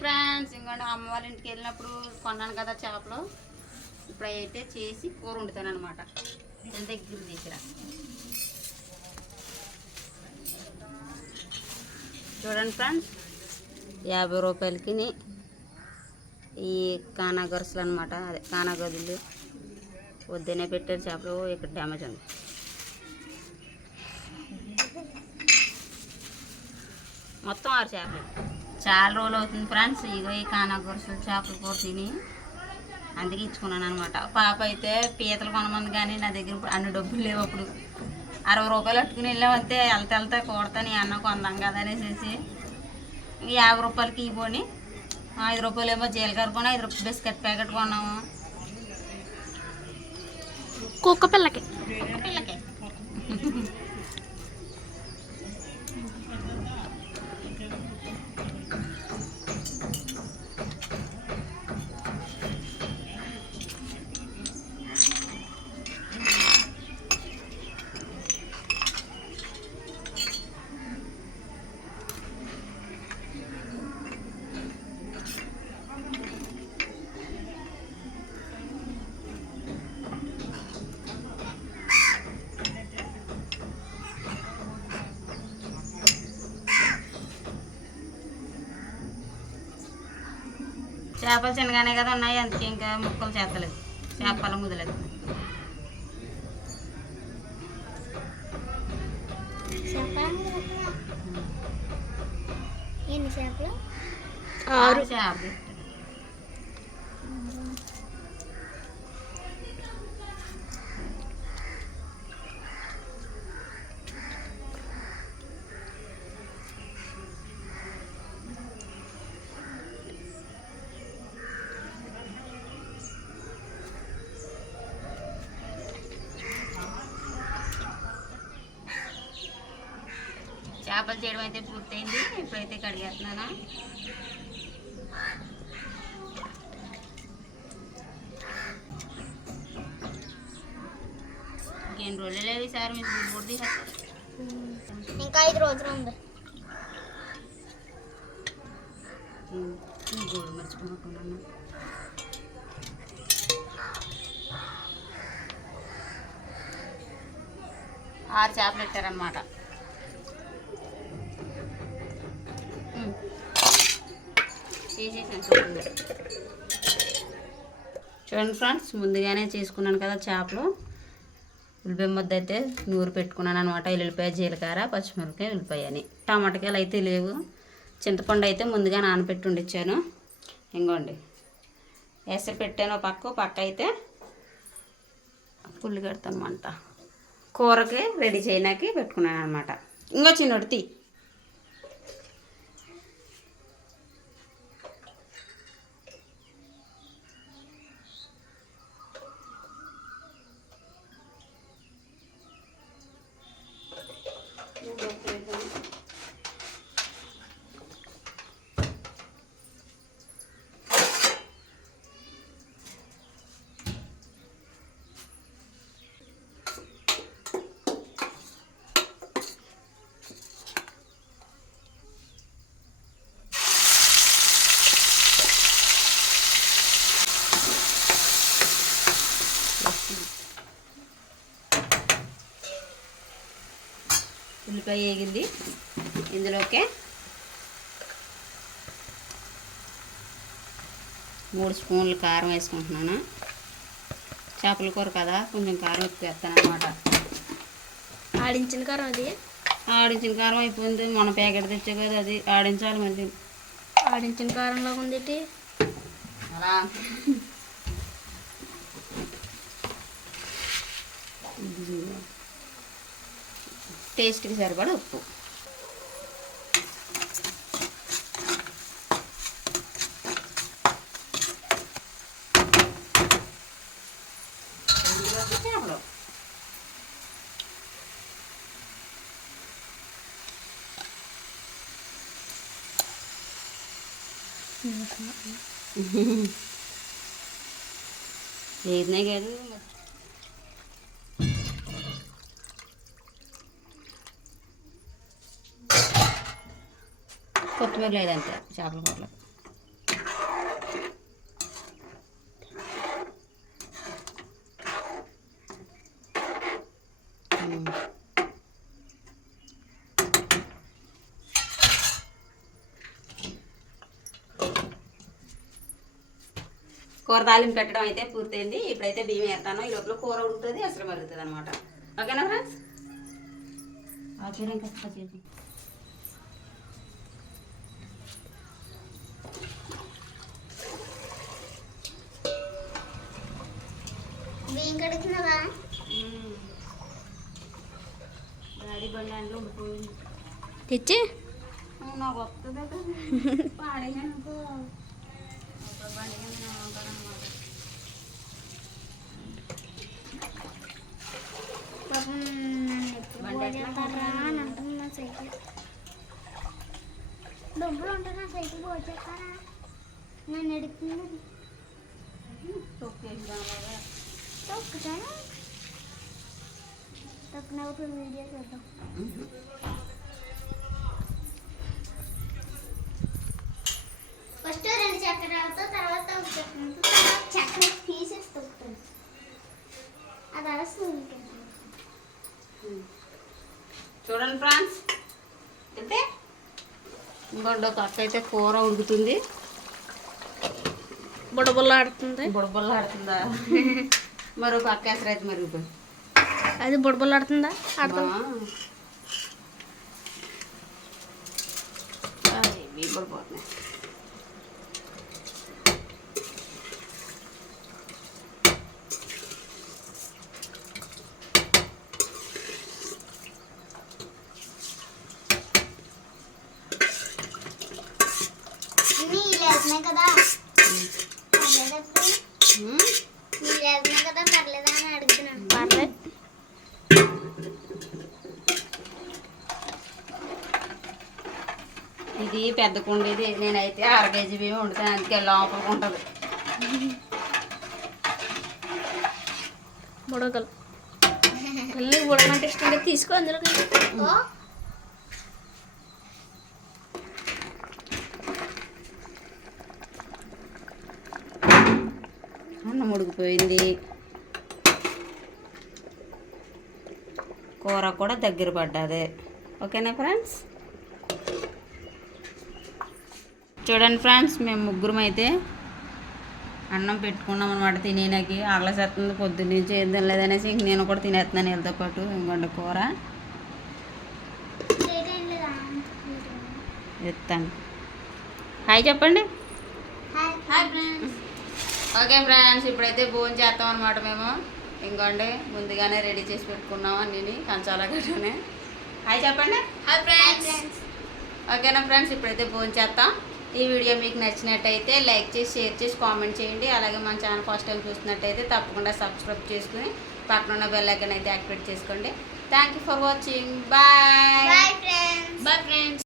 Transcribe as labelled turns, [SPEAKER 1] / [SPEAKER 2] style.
[SPEAKER 1] Friends ఇంకోటి అమ్మ వాళ్ళ ఇంటికి వెళ్ళినప్పుడు కొన్నాను కదా చేపలు. ఇప్పుడు అయితే చేసి కూర వండుతాను అనమాట దగ్గర. తీసుకురా చూడండి ఫ్రెండ్స్ యాభై రూపాయలకి ఈ కానాగరుసలు అనమాట అదే కానా గదులు వద్దనే పెట్టారు చేపలు. ఇక్కడ డ్యామేజ్ ఉంది. మొత్తం ఆరు చేపలు. చాలా రోజులు అవుతుంది ఫ్రెండ్స్. ఇగో ఈ కానా గొరసలు చేపలు కూర తిని అందుకే ఇచ్చుకున్నాను అనమాట పాప అయితే పీతలు కొనమంది కానీ నా దగ్గర ఇప్పుడు అన్ని డబ్బులు లేవు అప్పుడు. అరవై రూపాయలు పట్టుకుని వెళ్ళామంతే వెళ్తే వెళ్తే కొడతాను అన్న కొందాం కదా అనేసి యాభై రూపాయలకి ఇవ్వని ఐదు రూపాయలు ఏమో జీలకర్ర కొని ఐదు రూపాయలు బిస్కెట్ ప్యాకెట్ కొన్నాము.
[SPEAKER 2] కుక్క పిల్లకి.
[SPEAKER 1] పిల్లకి. చేపలు చిన్నగానే కదా ఉన్నాయి అందుకే ఇంకా ముక్కలు చేస్తలేదు. చేపలు ముదలేదు.
[SPEAKER 2] ఎన్ని చేపలు?
[SPEAKER 1] ఆరు చేపలు. చేపలు చేయడం అయితే పూర్తయింది. ఇప్పుడైతే కడిగేస్తున్నాను? ఇంకేం రోజులు లేవు ఈసారి మీకు గుడి తీసేస్తారు
[SPEAKER 2] ఇంకా ఐదు రోజులు ఉంది.
[SPEAKER 1] గోడు మర్చిపోనుకున్నాను ఆరు చేపలు పెట్టారనమాట చూడండి. చూడండి ఫ్రెండ్స్ ముందుగానే చేసుకున్నాను కదా చేపలు. ఉల్లిపాయ ముద్ద అయితే నూరు పెట్టుకున్నాను అనమాట ఉల్లిపాయ జీలకర్ర పచ్చిమిరపకాయ ఉల్లిపాయ అని. టమాటకాయలు అయితే లేవు. చింతపండు అయితే ముందుగా నానబెట్టి ఉండిచ్చాను. ఇంకోండి ఎసరు పెట్టాను పక్క పక్క అయితే పుల్లి కడతామంట కూరకి రెడీ చేయడానికి పెట్టుకున్నాను అనమాట ఇంకో చిన్నోడు తీ. ఉల్లిపాయ వేగింది ఇందులోకే మూడు స్పూన్లు కారం వేసుకుంటున్నాను. చేపల కూర కదా కొంచెం కారం ఎక్కువ వేస్తాను అనమాట
[SPEAKER 2] ఆడించిన కారం అది?
[SPEAKER 1] ఆడించిన కారం అయిపోయింది. మన ప్యాకెట్ తెచ్చే కదా అది ఆడించాలి మళ్ళీ
[SPEAKER 2] ఆడించిన కారంలో ఉంది
[SPEAKER 1] అలా. సరిపడా ఉప్పు చేపలు ఏదినే కాదు కొత్తిమీర లేదంతే చేపల కూరలో. కూర తాలింపు పెట్టడం అయితే పూర్తయింది. ఇప్పుడైతే బియ్యం వేస్తాను ఈ లోపల కూర ఉంటుంది అసలు మరుగుతుంది అనమాట ఓకేనా ఫ్రెండ్స్?
[SPEAKER 2] బియ్యం కడుగుతున్నావా?
[SPEAKER 1] డాడీ బండి అంట్లో ఉండిపోయింది.
[SPEAKER 2] తెచ్చి?
[SPEAKER 1] నాకు వస్తుంది పాడేయనుకో.
[SPEAKER 2] డబ్బులు ఉంటే నా సైకిల్ బాగు చేస్తారా నన్ను ఎడుతుంది
[SPEAKER 1] తొక్కేసి
[SPEAKER 2] వీడియో చూద్దాం ఫస్ట్ రెండు చక్రాలతో తర్వాత ఒక చక్రంతో తర్వాత చక్రం తీసేసి తొక్కుతాను అది అరస్తుంది
[SPEAKER 1] చూడండి ఫ్రాన్స్ అంటే ఇంకోటి ఒక అక్క అయితే కూర ఉడుకుతుంది.
[SPEAKER 2] బుడబుల్ల ఆడుతుంది
[SPEAKER 1] బుడబుల్ల ఆడుతుందా మరి అక్క ఎసరు అయితే మరిగిపోయి
[SPEAKER 2] అది బుడబుల్ల ఆడుతుందా ఆడుతుంది
[SPEAKER 1] ఇది పెద్ద కుండ ఇది. నేనైతే అర కేజీ బియ్యం వండుతాను. అందుకే లోపలికి ఉంటుంది.
[SPEAKER 2] బుడగలు. పిల్లలకి బుడగంటే ఇష్టంగా తీసుకో అందులో
[SPEAKER 1] అన్నం ఉడికిపోయింది. కూర కూడా దగ్గర పడ్డది. ఓకేనా ఫ్రెండ్స్ చూడండి ఫ్రెండ్స్ మేము ముగ్గురం అయితే అన్నం పెట్టుకున్నాం అనమాట తినేనాకి ఆగలేసేస్తుంది పొద్దున్న నుంచి ఏం తినలేదనేసి ఇంక నేను కూడా తినేస్తున్నాను వీళ్ళతో పాటు. ఇంకొండ కూర. ఎత్తాను. హాయ్ చెప్పండి.
[SPEAKER 2] హాయ్. ఫ్రెండ్స్.
[SPEAKER 1] ఓకే ఫ్రెండ్స్ ఇప్పుడైతే భోజనం చేస్తాం అనమాట మేము. ఇంకోండి ముందుగానే రెడీ చేసి పెట్టుకున్నాం అన్నీ కంచాల గట్టనే హాయ్ చెప్పండి.
[SPEAKER 2] Hi friends.
[SPEAKER 1] ఓకేనా ఫ్రెండ్స్ ఇప్పుడైతే భోజనం చేస్తాం. ఈ వీడియో మీకు నచ్చినట్టయితే లైక్ చేసి షేర్ చేసి కామెంట్ చేయండి. అలాగే మన ఛానల్ ఫస్ట్ టైం చూస్తున్నట్టయితే తప్పకుండా సబ్స్క్రైబ్ చేసుకుని పక్కన ఉన్న బెల్ ఐకాన్ అయితే యాక్టివేట్ చేసుకోండి. Thank you for watching bye
[SPEAKER 2] bye friends